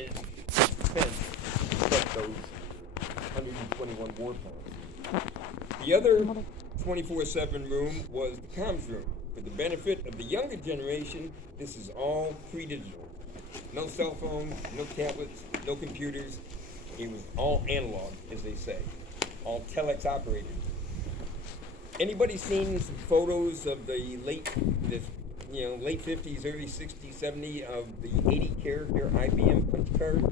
United Defense to protect those 121 warplanes. The other 24/7 room was the comms room. For the benefit of the younger generation, this is all pre-digital. No cell phones, no tablets, no computers. It was all analog, as they say, all telex operated. Anybody seen some photos of the late 50s, early 60s, 70s of the 80 character IBM punch card?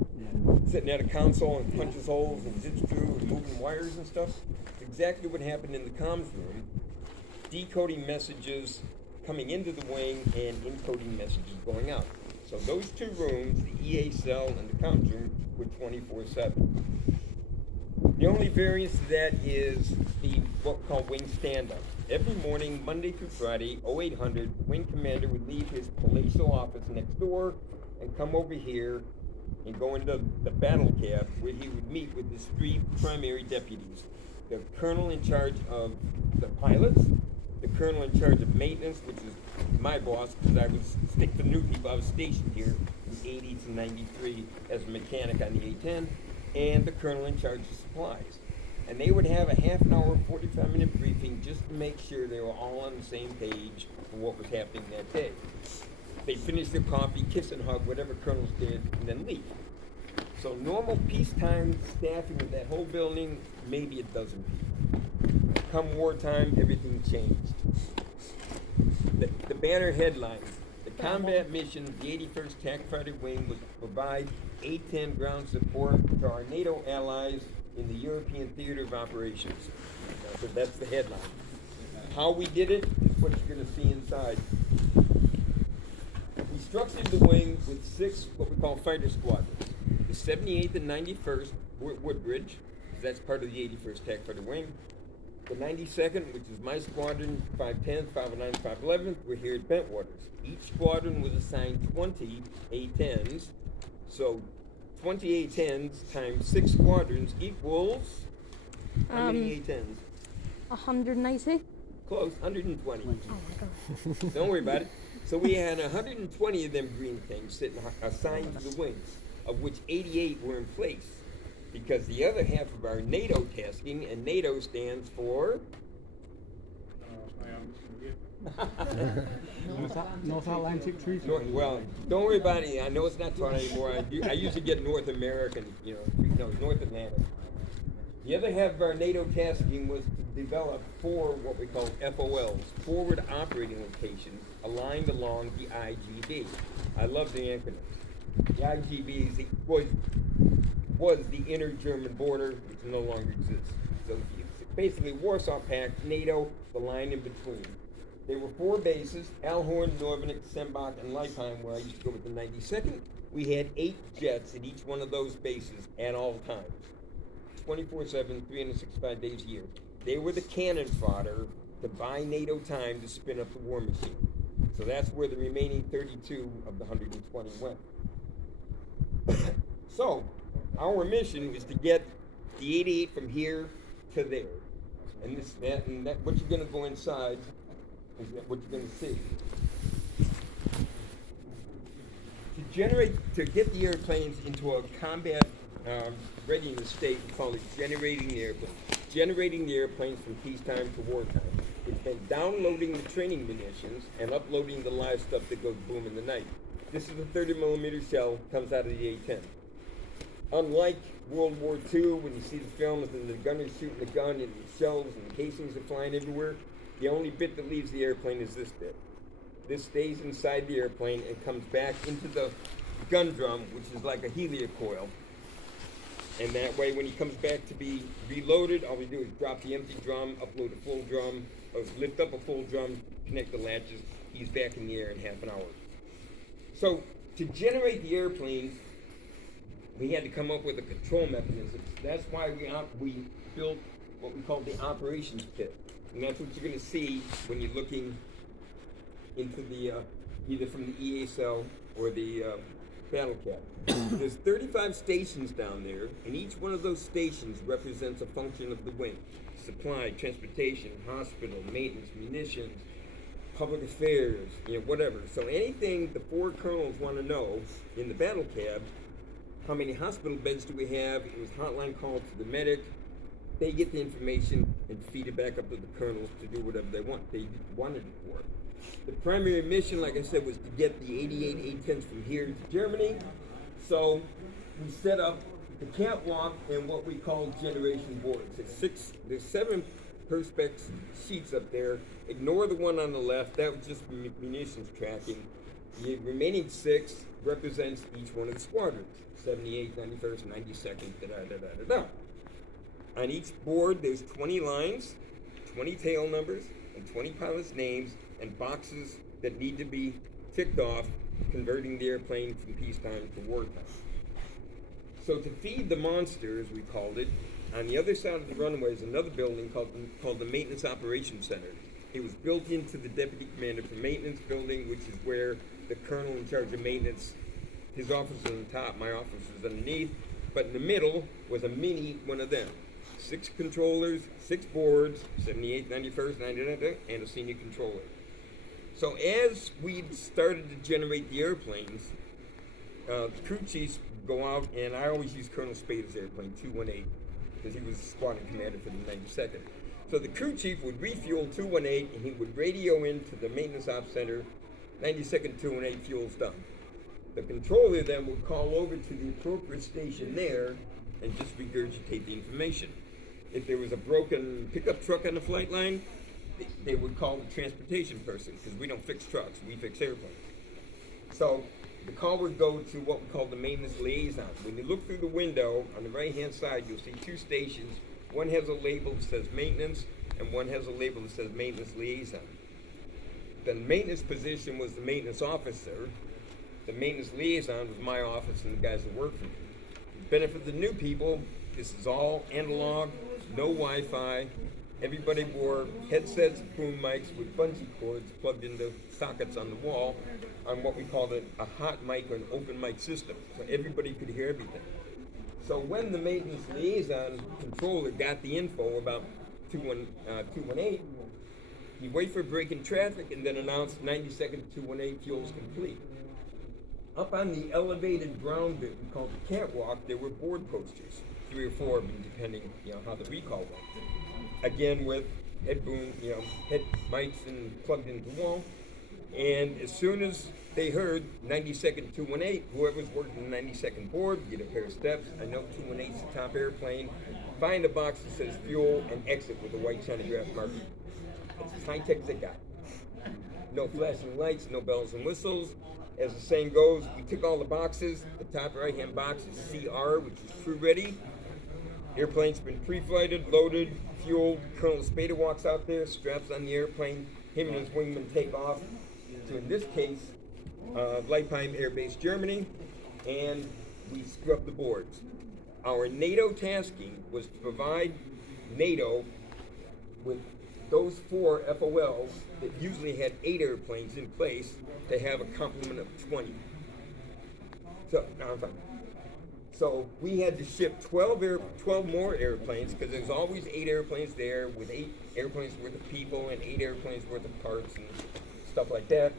Sitting at a console and punches holes and zips through and moving wires and stuff. It's exactly what happened in the comms room, decoding messages coming into the wing and encoding messages going out. So those two rooms, the EA cell and the comms room, were 24/7. The only variance to that is the what we call wing stand-up. Every morning, Monday through Friday, 0800, the wing commander would leave his palatial office next door and come over here and go into the battle cab where he would meet with his three primary deputies. The colonel in charge of the pilots, the colonel in charge of maintenance, which is my boss because I was stick to new people. I was stationed here from 80 to 93 as a mechanic on the A-10, and the colonel in charge of supplies. And they would have a half an hour, 45-minute briefing just to make sure they were all on the same page for what was happening that day. They'd finish their coffee, kiss and hug, whatever colonels did, and then leave. So normal peacetime staffing of that whole building, maybe a dozen people. Come wartime, everything changed. The banner headline, the combat mission of the 81st TAC Fighter Wing was to provide A-10 ground support to our NATO allies in the European Theater of Operations. So that's the headline. How we did it is what you're going to see inside. We structured the wing with 6 what we call fighter squadrons. The 78th and 91st were at Woodbridge, because that's part of the 81st TAC Fighter Wing. The 92nd, which is my squadron, 510th, 509th, 511th, we're here at Bentwaters. Each squadron was assigned 20 A-10s, so 20 A-10s times 6 squadrons equals, how many A-10s? 180? Close, 120. Oh my god. Don't worry about it. So we had 120 of them green things sitting assigned to the wings, of which 88 were in place, because the other half of our NATO tasking, and NATO stands for North Atlantic Treaty. Well, don't worry about it. I know it's not taught anymore. I usually get North American, North Atlantic. The other half of our NATO tasking was to develop 4 what we call FOLs, forward operating locations, aligned along the IGB. I love the acronyms. The IGB was the inner German border, which no longer exists. So basically, Warsaw Pact, NATO, the line in between. There were 4 bases, Alhorn, Norvenich, Sembach, and Leipheim, where I used to go with the 92nd. We had 8 jets at each one of those bases at all times. 24/7, 365 days a year. They were the cannon fodder to buy NATO time to spin up the war machine. So that's where the remaining 32 of the 120 went. So, our mission is to get the 88 from here to there. And what you're going to go inside is what you're going to see. To get the airplanes into a combat readiness state, we call it generating the airplanes. Generating the airplanes from peacetime to wartime. It's then downloading the training munitions and uploading the live stuff that goes boom in the night. This is a 30mm shell, comes out of the A-10. Unlike World War II, when you see the films and the gunner's shooting the gun and the shells and the casings are flying everywhere, the only bit that leaves the airplane is this bit. This stays inside the airplane and comes back into the gun drum, which is like a helicoil. And that way, when he comes back to be reloaded, all we do is drop the empty drum, upload a full drum, or lift up a full drum, connect the latches, he's back in the air in half an hour. So, to generate the airplane, we had to come up with a control mechanism. That's why we built what we call the operations pit. And that's what you're going to see when you're looking into the, either from the EA cell or the battle cap. There's 35 stations down there, and each one of those stations represents a function of the wing. Supply, transportation, hospital, maintenance, munitions, public affairs, whatever. So anything the 4 colonels want to know in the battle cab, how many hospital beds do we have? It was hotline call to the medic. They get the information and feed it back up to the colonels to do whatever they wanted it for. The primary mission, like I said, was to get the 88 A-10s from here to Germany. So we set up the catwalk and what we call generation boards. There's 7 perspex sheets up there. Ignore the one on the left. That was just munitions tracking. The remaining 6 represents each one of the squadrons. 78th, 91st, 92nd, da-da-da-da-da-da. On each board, there's 20 lines, 20 tail numbers, and 20 pilots' names, and boxes that need to be ticked off, converting the airplane from peacetime to wartime. So to feed the monster, as we called it, on the other side of the runway is another building called the Maintenance Operations Center. It was built into the Deputy Commander for Maintenance building, which is where the colonel in charge of maintenance, his office was on the top, my office was underneath, but in the middle was a mini one of them. 6 controllers, 6 boards, 78th, 91st, 99th, and a senior controller. So as we started to generate the airplanes, the crew chiefs go out, and I always use Colonel Spader's airplane, 218, because he was the squadron commander for the 92nd. So the crew chief would refuel 218, and he would radio into the maintenance ops center, 92nd 218, fuel's done. The controller then would call over to the appropriate station there and just regurgitate the information. If there was a broken pickup truck on the flight line, they would call the transportation person, because we don't fix trucks, we fix airplanes. So the call would go to what we call the maintenance liaison. When you look through the window, on the right-hand side, you'll see 2 stations. One has a label that says maintenance, and one has a label that says maintenance liaison. The maintenance position was the maintenance officer. The maintenance liaison was my office and the guys that work for me. The benefit of the new people, this is all analog, no Wi-Fi. Everybody wore headsets, boom mics with bungee cords plugged into sockets on the wall on what we called a hot mic or an open mic system. So everybody could hear everything. So when the maintenance liaison controller got the info about 218, he waited for a break in traffic and then announced 92nd 218 fuel's complete. Up on the elevated ground bit we called the catwalk, there were board posters, 3 or 4 of them, depending how the recall went. Again with head boom, head mics and plugged into the wall. And as soon as they heard 92nd 218, whoever's working the 92nd board, get a pair of steps. I know 218's the top airplane. Find a box that says fuel and exit with a white sonograph marker. It's as high tech as it got. No flashing lights, no bells and whistles. As the saying goes, we took all the boxes. The top right-hand box is CR, which is crew ready. Airplane's been pre-flighted, loaded, fueled. Colonel Spader walks out there, straps on the airplane. Him and his wingman take off to, in this case, Leipheim Air Base, Germany, and we scrub the boards. Our NATO tasking was to provide NATO with those 4 FOLs that usually had 8 airplanes in place to have a complement of 20. So, no, I'm fine. So we had to ship 12 more airplanes, because there's always 8 airplanes there with 8 airplanes worth of people and 8 airplanes worth of parts and stuff like that.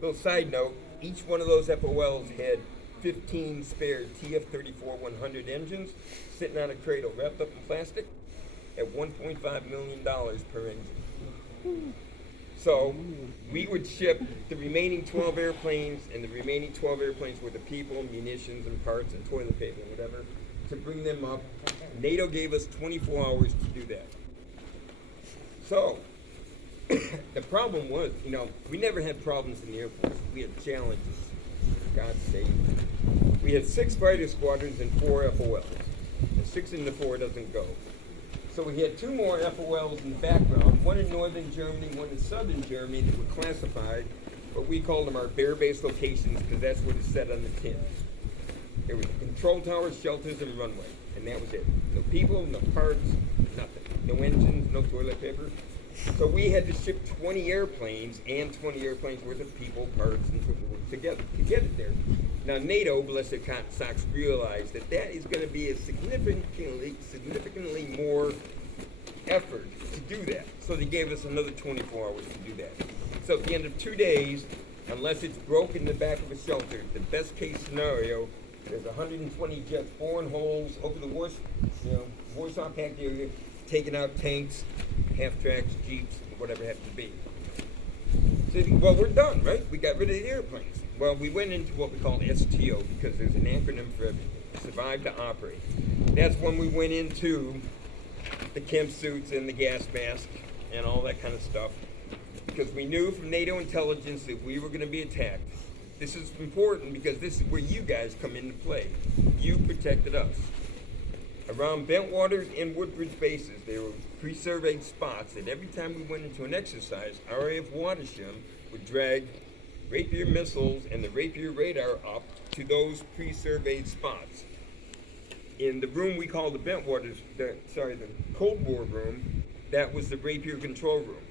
Little side note, each one of those FOLs had 15 spare TF-34-100 engines sitting on a cradle wrapped up in plastic at $1.5 million per engine. So we would ship the remaining 12 airplanes and the remaining 12 airplanes worth of people, munitions and parts and toilet paper and whatever to bring them up. NATO gave us 24 hours to do that. So the problem was, we never had problems in the Air Force. We had challenges, for God's sake. We had 6 fighter squadrons and 4 FOLs. And 6 into 4 doesn't go. So we had 2 more FOLs in the background, one in northern Germany, one in southern Germany that were classified, but we called them our bear base locations because that's what it said on the tin. There was a control tower, shelters, and runway, and that was it. No people, no parts, nothing. No engines, no toilet paper. So we had to ship 20 airplanes and 20 airplanes worth of people, parts, and together to get it there. Now NATO, bless their cotton socks, realized that is going to be a significantly more effort to do that. So they gave us another 24 hours to do that. So at the end of 2 days, unless it's broke in the back of a shelter, the best case scenario There's 120 jets boring holes over the Warsaw Pact area, taking out tanks, half-tracks, jeeps, whatever it happens to be. So, well, we're done, right? We got rid of the airplanes. Well, we went into what we call STO because there's an acronym for everything. Survive to operate. That's when we went into the Kemp suits and the gas mask and all that kind of stuff, because we knew from NATO intelligence that we were going to be attacked. This is important because this is where you guys come into play. You protected us. Around Bentwaters and Woodbridge bases, there were pre-surveyed spots that every time we went into an exercise, RAF Watersham would drag Rapier missiles and the Rapier radar up to those pre-surveyed spots. In the room we call the Bentwaters, the Cold War room, that was the Rapier control room.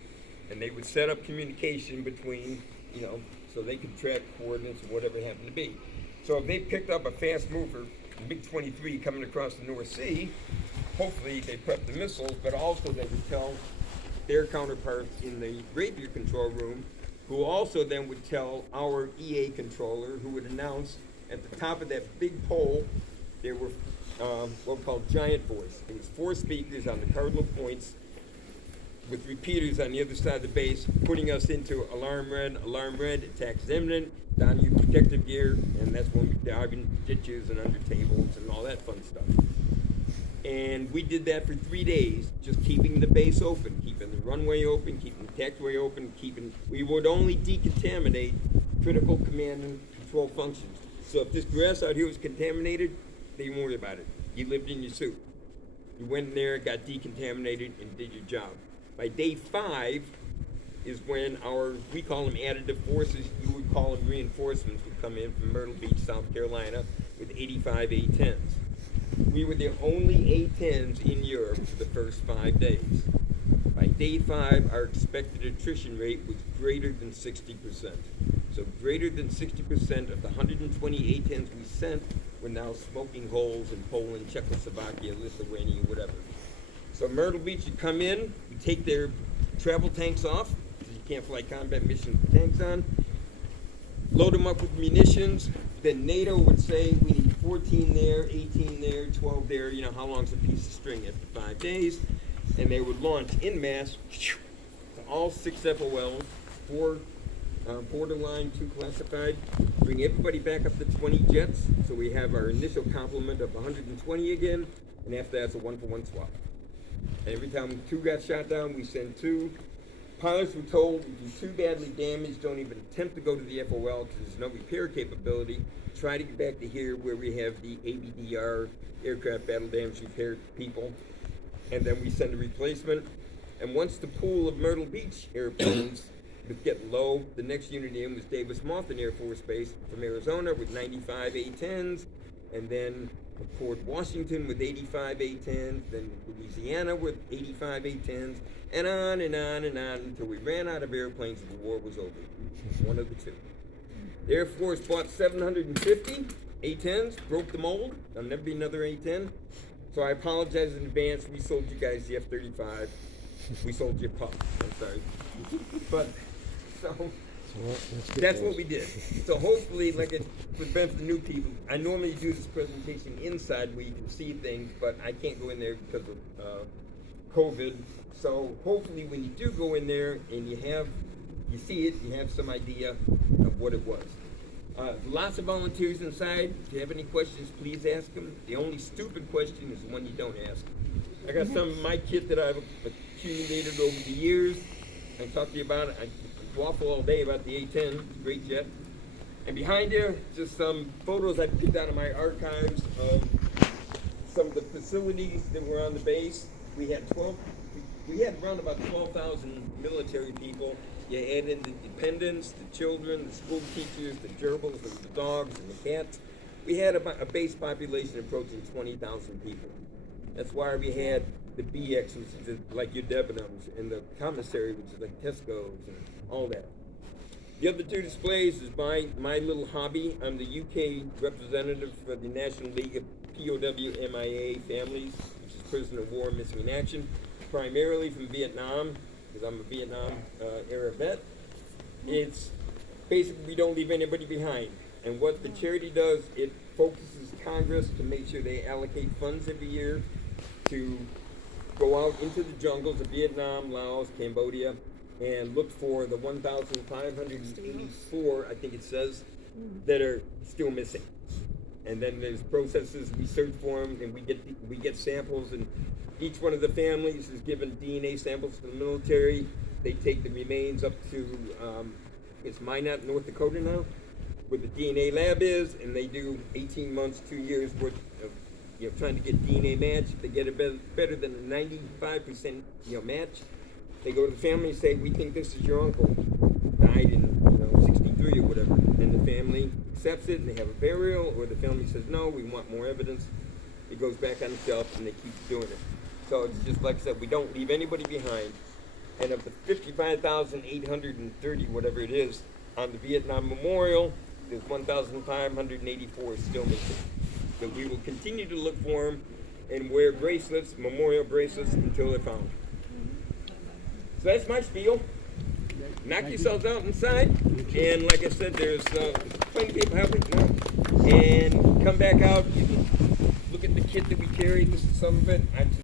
And they would set up communication between, so they could track coordinates or whatever it happened to be. So if they picked up a fast mover, MiG-23 coming across the North Sea, hopefully they prepped the missiles, but also they would tell their counterparts in the Rapier control room, who also then would tell our EA controller, who would announce at the top of that big pole, there were what we call giant voice. It was 4 speakers on the cardinal points with repeaters on the other side of the base, putting us into alarm red, attack is imminent, don your protective gear, and that's when we dive in ditches and under tables and all that fun stuff. And we did that for 3 days, just keeping the base open, keeping the runway open, keeping the taxiway open, we would only decontaminate critical command and control functions. So if this grass out here was contaminated, they didn't worry about it. You lived in your suit. You went in there, got decontaminated, and did your job. By day 5 is when we call them additive forces, you would call them reinforcements, would come in from Myrtle Beach, South Carolina, with 85 A-10s. We were the only A-10s in Europe for the first 5 days. By day 5, our expected attrition rate was greater than 60%. So greater than 60% of the 120 A-10s we sent were now smoking holes in Poland, Czechoslovakia, Lithuania, whatever. So Myrtle Beach would come in, we take their travel tanks off, because you can't fly combat missions with tanks on, load them up with munitions, then NATO would say we need 14 there, 18 there, 12 there, how long's a piece of string after 5 days, and they would launch en masse to all 6 FOLs, 4 borderline, 2 classified, bring everybody back up to 20 jets, so we have our initial complement of 120 again, and after that it's a 1-for-1 swap. And every time 2 got shot down, we send 2. Pilots were told, if you're too badly damaged, don't even attempt to go to the FOL because there's no repair capability. Try to get back to here where we have the ABDR, Aircraft Battle Damage Repair people. And then we send a replacement. And once the pool of Myrtle Beach airplanes was getting low, the next unit in was Davis-Monthan Air Force Base from Arizona with 95 A-10s. And then Port Washington with 85 A-10s, then Louisiana with 85 A-10s, and on and on and on until we ran out of airplanes and the war was over. One of the two. The Air Force bought 750 A-10s, broke the mold. There'll never be another A-10. So I apologize in advance. We sold you guys the F-35. We sold you a pup. I'm sorry. But, that's what we did. So hopefully, for the new people, I normally do this presentation inside where you can see things, but I can't go in there because of COVID. So hopefully when you do go in there and you see it, you have some idea of what it was. Lots of volunteers inside. If you have any questions, please ask them. The only stupid question is the one you don't ask. I got some of my kit that I've accumulated over the years. I can talk to you about it. I waffle all day about the A-10. It's a great jet. And behind there, just some photos I picked out of my archives of some of the facilities that were on the base. We had around about 12,000 military people. You add in the dependents, the children, the school teachers, the gerbils, the dogs, and the cats. We had a base population approaching 20,000 people. That's why we had the BX, which is like your Debenhams, and the commissary, which is like Tesco's and all that. The other 2 displays is my little hobby. I'm the UK representative for the National League of POW MIA families, which is prisoner of war missing in action, primarily from Vietnam, because I'm a Vietnam era vet. It's basically we don't leave anybody behind. And what the charity does, it focuses Congress to make sure they allocate funds every year to go out into the jungles of Vietnam, Laos, Cambodia, and look for the 1,584, I think it says, that are still missing. And then there's processes, we search for them, and we get samples, and each one of the families is given DNA samples to the military. They take the remains up to, it's Minot, North Dakota now, where the DNA lab is, and they do 18 months, 2 years worth of, trying to get DNA match. If they get it better than a 95%, match, they go to the family and say, we think this is your uncle, died in, 63 or whatever. And the family accepts it, and they have a burial, or the family says, no, we want more evidence. It goes back on the shelf, and they keep doing it. So it's just like I said, we don't leave anybody behind. And of the 55,830, whatever it is, on the Vietnam Memorial, there's 1,584 still missing. So we will continue to look for them and wear bracelets, memorial bracelets, until they're found. So that's my spiel. Knock yourselves out inside, and like I said, there's plenty of people helping now. And come back out. You can look at the kit that we carry. This is some of it.